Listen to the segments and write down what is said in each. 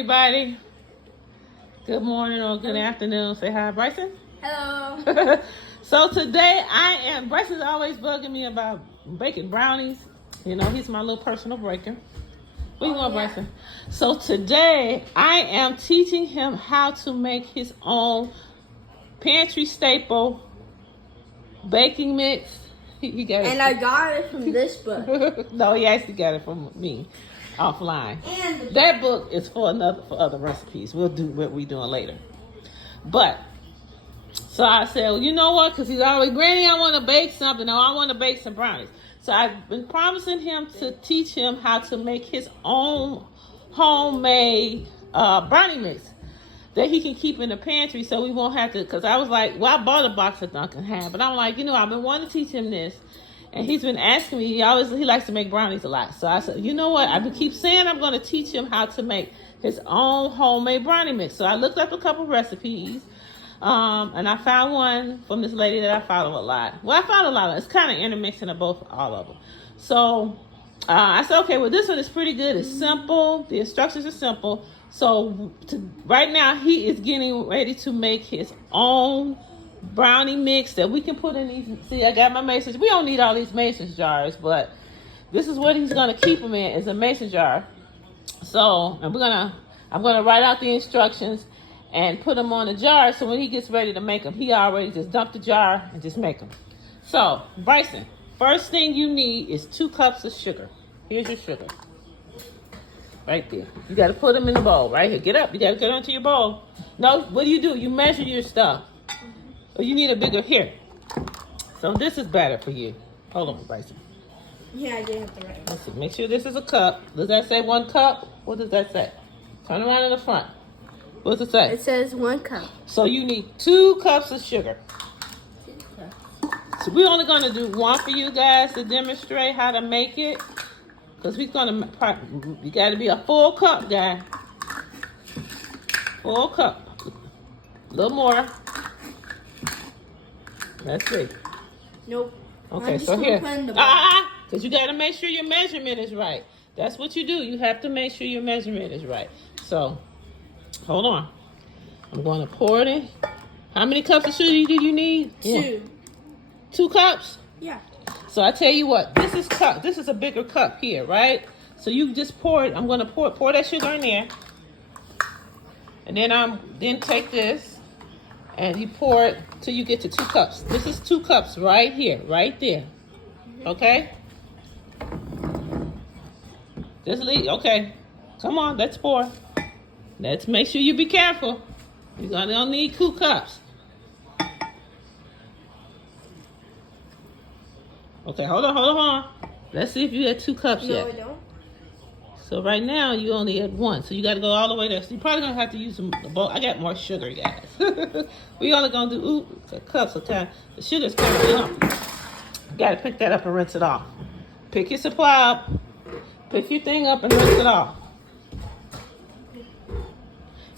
everybody. Good morning or good afternoon. Say hi, Bryson. Hello. So today Bryson's always bugging me about baking brownies. You know, he's my little personal baker. What you want, Bryson? So today I am teaching him how to make his own pantry staple baking mix. He got it. And I got it from this book. No, he actually got it from me offline. And that book is for other recipes. We'll do what we're doing later. But so I said, well, you know what? Because he's always, Granny, I want to bake something. No, I want to bake some brownies. So I've been promising him to teach him how to make his own homemade brownie mix that he can keep in the pantry, so we won't have to. Because I was like, well, I bought a box of Dunkin' Ham, but I'm like, you know, I've been wanting to teach him this, and he's been asking me. He likes to make brownies a lot. So I said, you know what? I keep saying I'm going to teach him how to make his own homemade brownie mix. So I looked up a couple recipes. And I found one from this lady that I follow a lot. Well, I found a lot of it. It's kind of intermixing of all of them. So I said, okay, well, this one is pretty good. It's simple. The instructions are simple. So right now, he is getting ready to make his own brownie mix that we can put in these. See, I got my mason. We don't need all these mason jars, but this is what he's going to keep them in, is a mason jar. So I'm going to write out the instructions and put them on a jar, so when he gets ready to make them, he already just dump the jar and just make them. So, Bryson, first thing you need is 2 cups of sugar. Here's your sugar. Right there. You got to put them in the bowl, right here. Get up. You got to get onto your bowl. No, what do? You measure your stuff. Or you need a bigger, here. So this is better for you. Hold on, Bryson. Yeah, I did have the right. Let's see. Make sure this is a cup. Does that say 1 cup? What does that say? Turn around in the front. What does it say? It says 1 cup. So you need 2 cups of sugar. So we're only going to do one for you guys to demonstrate how to make it. Because we're going to, you got to be a full cup, guy. Full cup. A little more. Let's see. Nope. Okay, so here. Because you got to make sure your measurement is right. That's what you do. You have to make sure your measurement is right. So, hold on. I'm going to pour it in. How many cups of sugar do you need? 2. 2 cups? Yeah. So I tell you what, this is a bigger cup here, right? So you just pour it. I'm going to pour that sugar in there. And then take this and you pour it till you get to 2 cups. This is 2 cups right here, right there. Okay? Just leave. Okay. Come on, let's pour. Let's make sure you be careful. You're gonna need 2 cups. Okay, hold on. Let's see if you had 2 cups yet. No, I don't. So right now you only had 1, so you got to go all the way there. So you're probably gonna have to use the bowl. I got more sugar, guys. We only gonna do cups of time. The sugar's coming up. You gotta pick that up and rinse it off. Pick your supply up. Pick your thing up and rinse it off.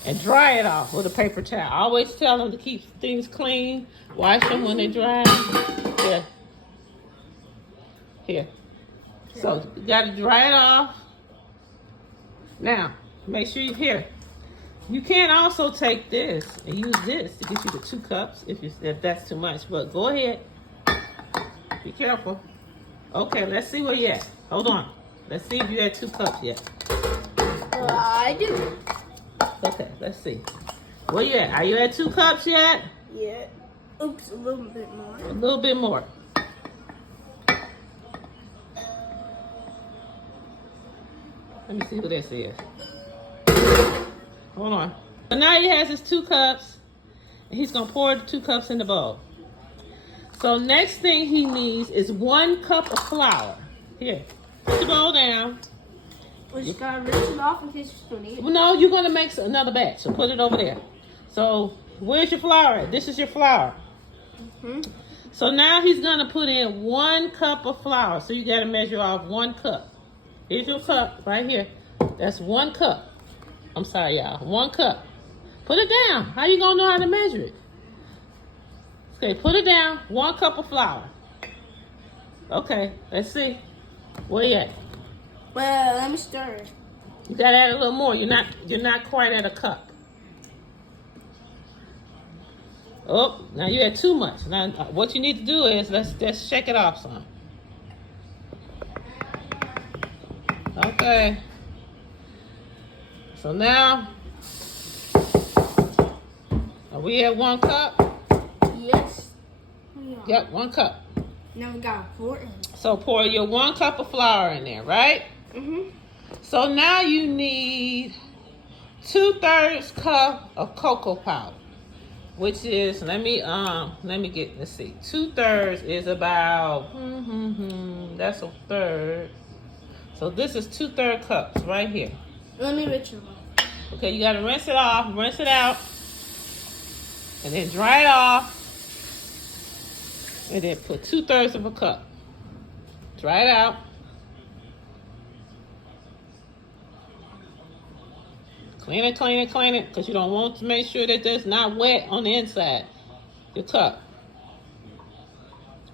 And dry it off with a paper towel. I always tell them to keep things clean. Wash them when they dry. Here. So you got to dry it off. Now, make sure you're here. You can also take this and use this to get you the 2 cups if that's too much. But go ahead. Be careful. Okay, let's see where you're at. Hold on. Let's see if you had 2 cups yet. I do. Okay, let's see. Where you at? Are you at 2 cups yet? Yeah. Oops, a little bit more. A little bit more. Let me see what this is. Hold on. So now he has his 2 cups, and he's gonna pour the 2 cups in the bowl. So next thing he needs is 1 cup of flour. Here, put the bowl down. We just gotta rinse it off in case you still need it. No, you're gonna make another batch, so put it over there. So where's your flour at? This is your flour. So now he's gonna put in 1 cup of flour. So you gotta measure off 1 cup. Here's your cup right here. That's 1 cup. I'm sorry, y'all. 1 cup. Put it down. How you gonna know how to measure it? Okay, put it down. 1 cup of flour. Okay, let's see. Where you at? Well, let me stir it. You gotta add a little more. You're not quite at a cup. Oh, now you had too much. Now what you need to do is let's shake it off some. Okay. So now are we at 1 cup? Yes. Yep, 1 cup. Now we got 4 in. So pour your 1 cup of flour in there, right? Mhm. So now you need 2/3 cup of cocoa powder, which is let's see. 2/3 is about that's a third. So this is 2/3 cups right here. Let me rinse it off. Okay, you gotta rinse it off, rinse it out, and then dry it off, and then put 2/3 of a cup. Dry it out. Clean it, clean it, clean it, because you don't want to make sure that it's not wet on the inside. Your cup.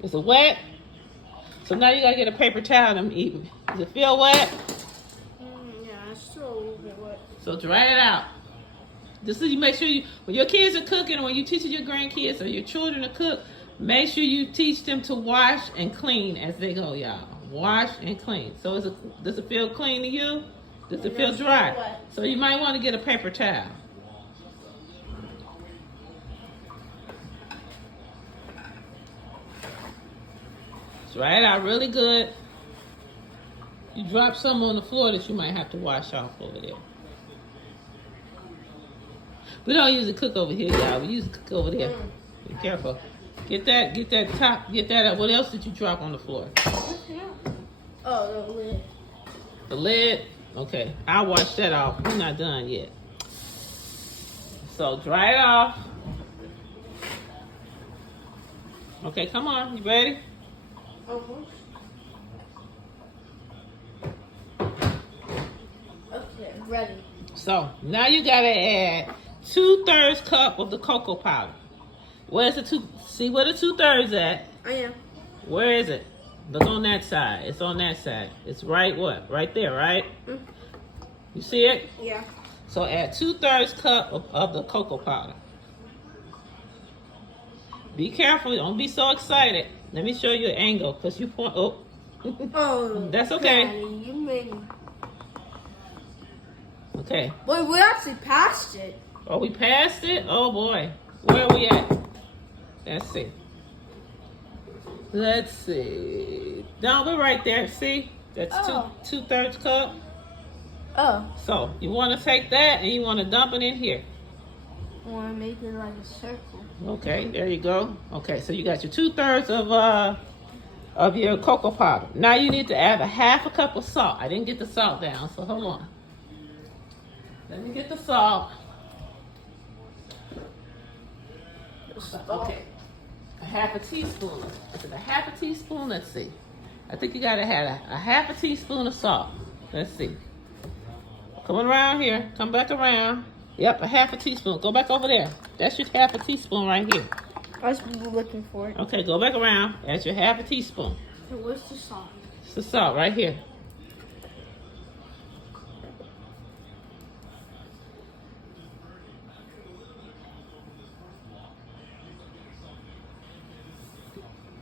Is it wet? So now you gotta get a paper towel and eat. Does it feel wet? Yeah, it's still a little bit wet. So dry it out. Just so you make sure when your kids are cooking, or when you teaching your grandkids or your children to cook, make sure you teach them to wash and clean as they go, y'all. Wash and clean. So does it feel clean to you? Does it feel dry? So you might want to get a paper towel. Dry it out really good. You drop some on the floor that you might have to wash off over there. We don't usually cook over here, y'all. We usually cook over there. Be careful. Get that top, get that up. What else did you drop on the floor? Oh, the lid. The lid? Okay, I'll wash that off. We're not done yet. So dry it off. Okay, come on. You ready? Almost. Okay, ready. So now you gotta add 2/3 cup of the cocoa powder. Where's the see where the 2/3 at? I am. Where is it? Look on that side. It's on that side. It's right right there, right? Mm. You see it? Yeah. So add 2/3 cup of the cocoa powder. Be careful. Don't be so excited. Let me show you an angle, because you point. Oh. Oh. That's okay. Daddy, you made me. Okay. Wait, we actually passed it. Oh, we passed it? Oh boy. Where are we at? Let's see. Let's see. No, we're right there. See? That's 2/3 cup. Oh. So you want to take that and you want to dump it in here. I want to make it like a circle. Okay, there you go. Okay, so you got your 2/3 of your cocoa powder. Now you need to add a 1/2 cup of salt. I didn't get the salt down, so hold on. Let me get the salt. Okay, a 1/2 teaspoon. Is it a 1/2 teaspoon? Let's see. I think you gotta have a 1/2 teaspoon of salt. Let's see. Coming around here. Come back around. Yep, a 1/2 teaspoon. Go back over there. That's your 1/2 teaspoon right here. I was looking for it. Okay, go back around. That's your 1/2 teaspoon. So where's the salt? It's the salt right here.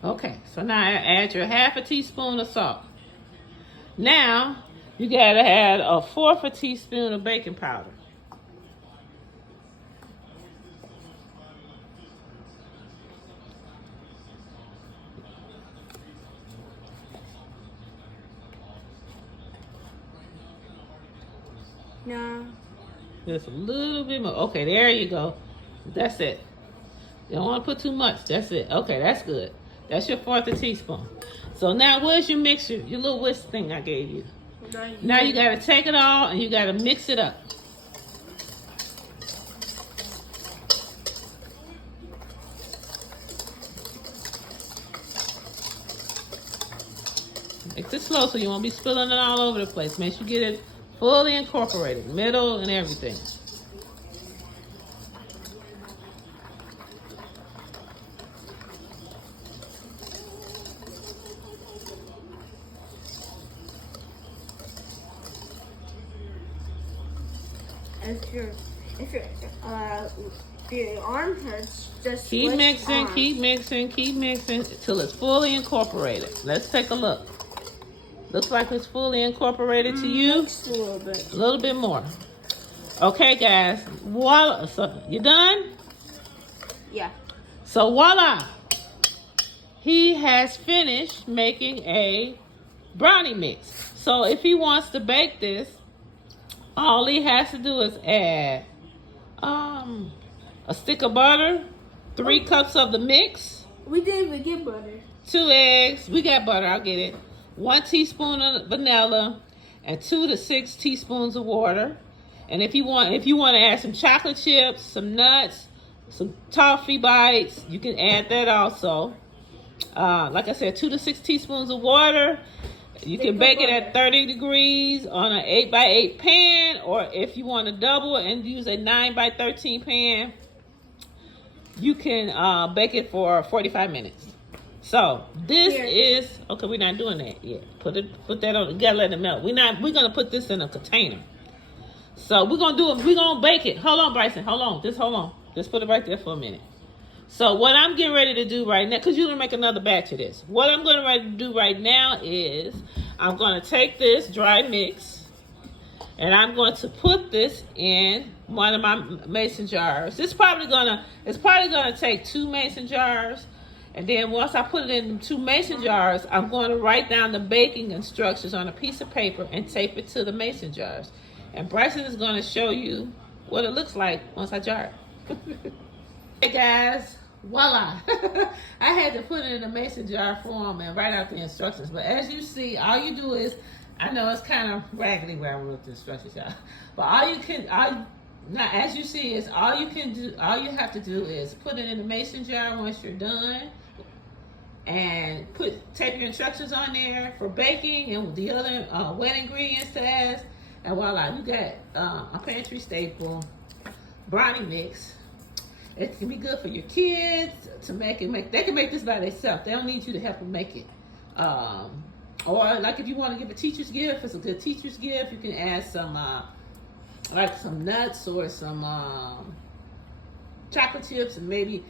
Okay, so now add your 1/2 teaspoon of salt. Now, you gotta add a 1/4 teaspoon of baking powder. No. Just a little bit more. Okay, there you go. That's it. You don't want to put too much. That's it. Okay, that's good. That's your 1/4 teaspoon. So now where's your mixture? Your little whisk thing I gave you. Right. Now you got to take it all and you got to mix it up. Mix it slow so you won't be spilling it all over the place. Make sure you get it fully incorporated, middle and everything. if your arm hurts, just keep switch mixing, arms. keep mixing, keep mixing till it's fully incorporated. Let's take a look. Looks like it's fully incorporated to you. Just a little bit. A little bit more. Okay, guys. Voila. So, you done? Yeah. So, voila. He has finished making a brownie mix. So, if he wants to bake this, all he has to do is add a stick of butter, 3 cups of the mix, We didn't even get butter. 2 eggs. We got butter. I'll get it. 1 teaspoon of vanilla, and 2 to 6 teaspoons of water. And if you want to add some chocolate chips, some nuts, some toffee bites, you can add that also. Like I said, 2 to 6 teaspoons of water. You can bake it at 30 degrees on an 8x8 pan, or if you want to double and use a 9x13 pan, you can bake it for 45 minutes. So this is okay. We're not doing that yet. Put that on. You gotta let it melt. We're gonna put this in a container. So we're gonna do it. We're gonna bake it. Hold on, Bryson. Hold on. Just hold on. Just put it right there for a minute. So what I'm getting ready to do right now, because you're gonna make another batch of this. What I'm gonna ready to do right now is I'm gonna take this dry mix and I'm going to put this in one of my mason jars. It's probably gonna take 2 mason jars. And then once I put it in 2 mason jars, I'm going to write down the baking instructions on a piece of paper and tape it to the mason jars. And Bryson is going to show you what it looks like once I jar it. Hey guys, voila. I had to put it in a mason jar form and write out the instructions. But as you see, all you do is, I know it's kind of raggedy where I wrote the instructions, y'all. But now as you see is all you have to do is put it in the mason jar once you're done. And tape your instructions on there for baking and the other wet ingredients to add. And voila, you got a pantry staple brownie mix. It can be good for your kids to make it. They can make this by themselves. They don't need you to help them make it. Or like if you want to give a teacher's gift, it's a good teacher's gift. You can add some like some nuts or some chocolate chips and maybe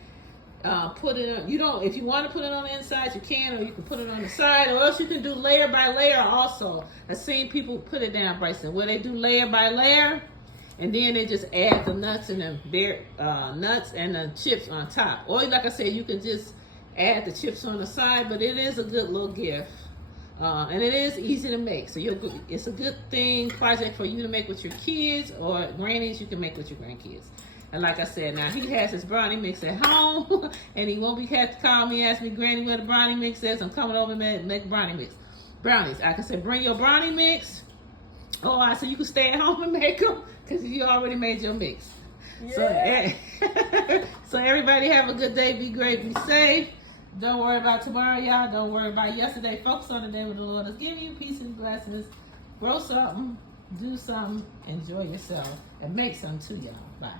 put it on, if you want to put it on the inside, you can, or you can put it on the side, or else you can do layer by layer also. I've seen people put it down, Bryson, where they do layer by layer, and then they just add the nuts and the nuts and the chips on top. Or like I said, you can just add the chips on the side, but it is a good little gift. And it is easy to make. So it's a good project for you to make with your kids, or grannies you can make with your grandkids. And like I said, now he has his brownie mix at home, and he won't have to call me and ask me, Granny, where the brownie mix is. I'm coming over and make brownies. I can say, bring your brownie mix. Oh, I said you can stay at home and make them because you already made your mix. Yeah. So everybody have a good day. Be great. Be safe. Don't worry about tomorrow, y'all. Don't worry about yesterday. Focus on the day when the Lord is giving you peace and blessings. Grow something. Do something. Enjoy yourself. And make something too, y'all. Bye.